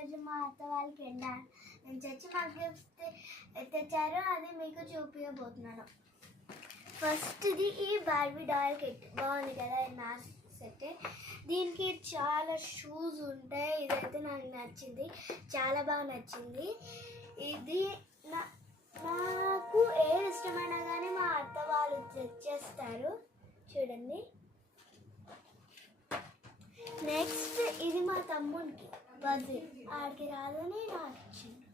ఈరోజు మా అత్త వాళ్ళకి ఎండ నుంచి వచ్చి మాకు గిఫ్ట్ తెచ్చారు, అది మీకు చూపించబోతున్నాను. ఫస్ట్ ఇది ఈ బార్బీ డాల్ కిట్ బాగుంది కదా, నా సెట్. దీనికి చాలా షూస్ ఉంటాయి. ఇదైతే నాకు నచ్చింది, చాలా బాగా నచ్చింది. ఇది నాకు ఏది ఇష్టమైనా కానీ మా అత్త వాళ్ళు తెచ్చేస్తారు, చూడండి. నెక్స్ట్ ఇది మా తమ్ముడికి బజిల్, ఆడికి రాదని నాకు ఇచ్చింది.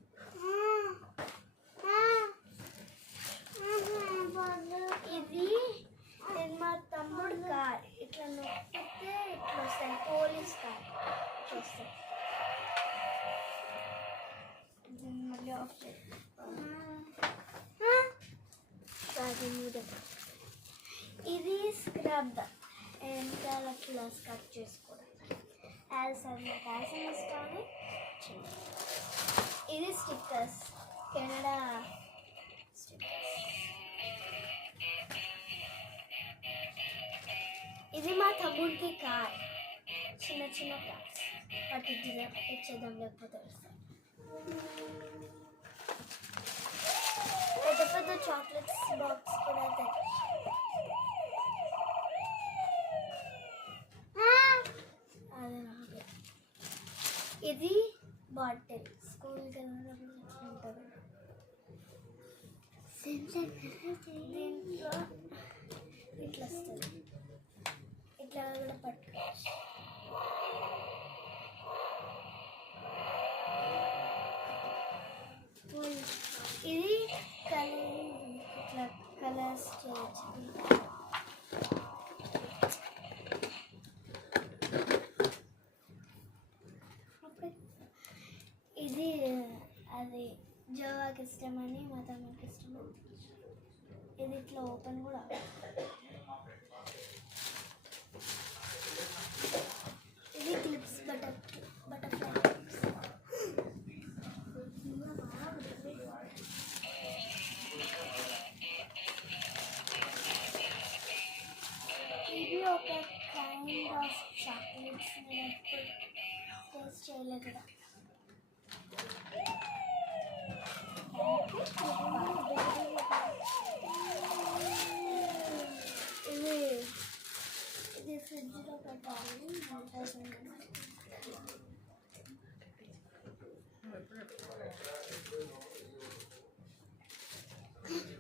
ఇది మా తమ్ముడు కార్, ఇట్లా నొక్కితే ఇట్లా వస్తాయి, పోలీస్ కార్ వస్తాయి. మళ్ళీ ఆఫ్ ఇది స్క్రబ్, వెనకాల అట్లా స్క్రబ్ చేసుకోవడం. ఇస్తాను. ఇది స్టిక్కర్స్, కెనడా స్టిక్కర్స్. ఇది మా తమ్ముడికి కార్, చిన్న చిన్న కార్స్ వాటి ఇచ్చేద్దాం, లేకపోతే పెద్ద పెద్ద చాక్లెట్స్ బాక్స్ కూడా అదే. ఇది బాటిల్, స్కూల్కి వెళ్ళినప్పుడు ఉంటుంది. దీంట్లో ఇట్లా వస్తుంది, ఇట్లా కూడా పట్టుకోవచ్చు. ఇది ఇట్లా కలర్స్ చేయొచ్చు. ఇది అది జోవాకి ఇష్టమని మా తమ్ముడికి ఇష్టమని, ఇది ఇట్లా ఓపెన్ కూడా. ఇది క్లిప్స్, బటర్ఫ్లై క్లిప్స్. ఇది ఒక కైండ్ ఆఫ్ చాక్లెట్స్, నేను ఎప్పుడు టేస్ట్ చేయలేదు కదా. ఇది ఫ్రిడ్జ్లో పెట్టాలి.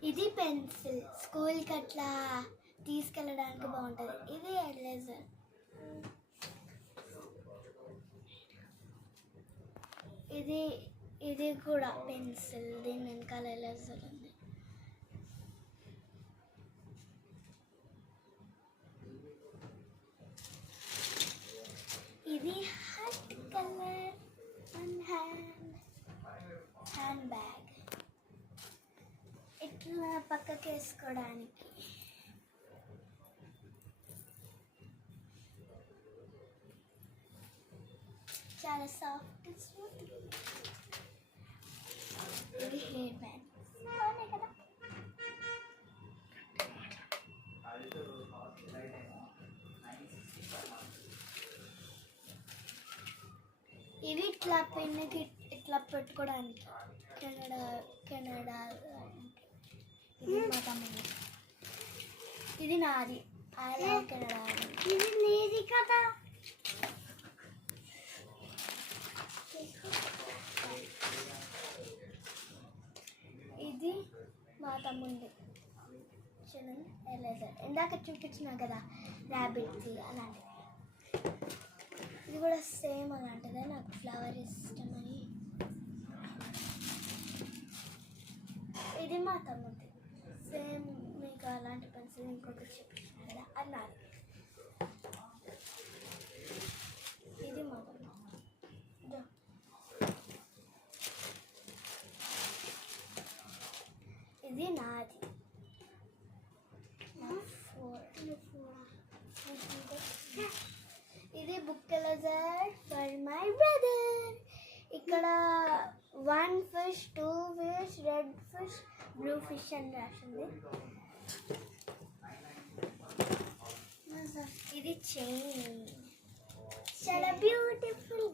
ఇది పెన్సిల్, స్కూల్కి అట్లా తీసుకెళ్ళడానికి బాగుంటుంది. ఇది ఎరేజర్. ఇది కూడా పెన్సిల్, దీని వెనకాల ఎరేజర్ ఉంది. ఇది హాట్ కలర్ హ్యాండ్ బ్యాగ్, ఇట్లా పక్కకి వేసుకోవడానికి. చాలా సాఫ్ట్ స్మూత్. ఇది హెయిర్ బ్యాండ్, బాగున్నాయి కదా. ఇవి ఇట్లా పెన్నుకి ఇట్లా పెట్టుకోవడానికి, కెనడా. ఇది మా తమ్ముడు, ఇది నాది. I love Canada. ఇది నీది కదా. ఇది మా తమ్ముడి చూడండి, ఎరేజర్. ఇందాక చూపించినా కదా ర్యాబిట్ది, అలాంటిది. ఇది కూడా సేమ్ అలాంటిదే, నాకు ఫ్లవర్ ఇష్టమని. ఇది మా తమ్ముడిది, సేమ్ మీకు అలాంటి పెన్సిల్ ఇంకొకటి చూపించిన కదా, అది నాది. ఇది మా తమ్ముడు. ఇది నాది. ఇది book eraser for my brother. ఇక్కడ 1 fish, 2 fish, red fish, blue fish అని రాసింది. ఇది చైన్, చాలా బ్యూటిఫుల్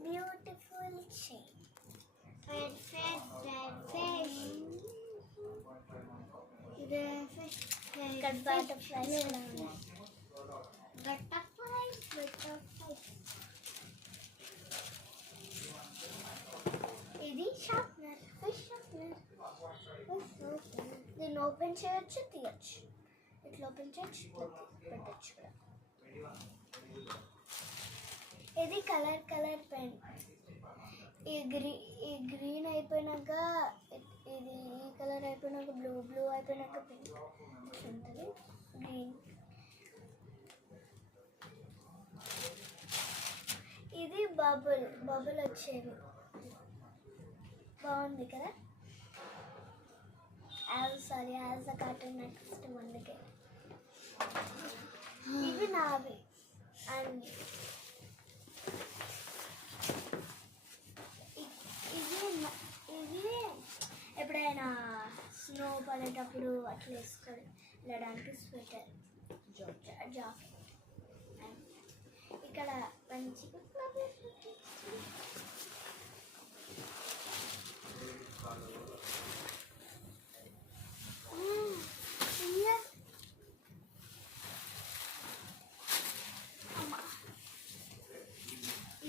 చైన్. ఇక్కడ బటర్ఫ్లైస్ కూడా ఉన్నాయి. బటర్ఫ్లైస్. ఇది షార్ప్నర్, ఫిష్ షార్ప్నర్. దీన్ని ఓపెన్ చేయొచ్చు, తీయచ్చు. ఇట్లా ఓపెన్ చేయొచ్చు, ఇట్లా పెట్టచ్చు కూడా. ఇది కలర్ పెన్. ఈ గ్రీన్ అయిపోయినాక ఇది, ఈ కలర్ అయిపోయినాక బ్లూ అయిపోయినాక పింక్ ఉంటుంది. గ్రీన్. ఇది బబుల్ వచ్చేది, బాగుంది కదా. యాజ్ ద కార్టూన్ నాకు ఇష్టం అందుకే. ఇవి నావి. అండ్ ఇది ఎప్పుడైనా స్నో పడేటప్పుడు అట్లా వేసుకొని వెళ్ళడానికి స్వెటర్, జాకెట్. ఇక్కడ మంచిగా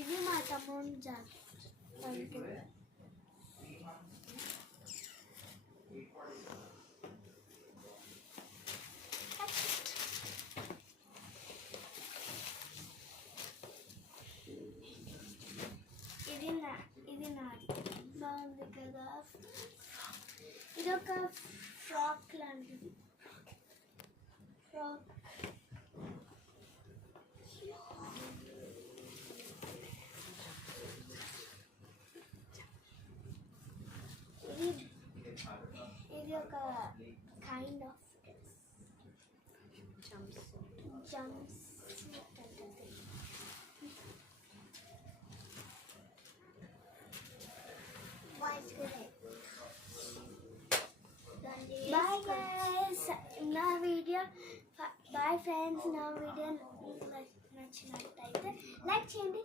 ఇది మా తమ్ముడు జాకెట్. ఇది నాది, బాగుంది కదా. ఇది ఒక ఫ్రాక్ లాంటిది. ఫ్రాక్. ఇది ఒక kind of jumps. Bye guys, నా వీడియో బాయ్ ఫ్రెండ్స్. నా వీడియో మీకు నచ్చినట్టయితే లైక్ చేయండి,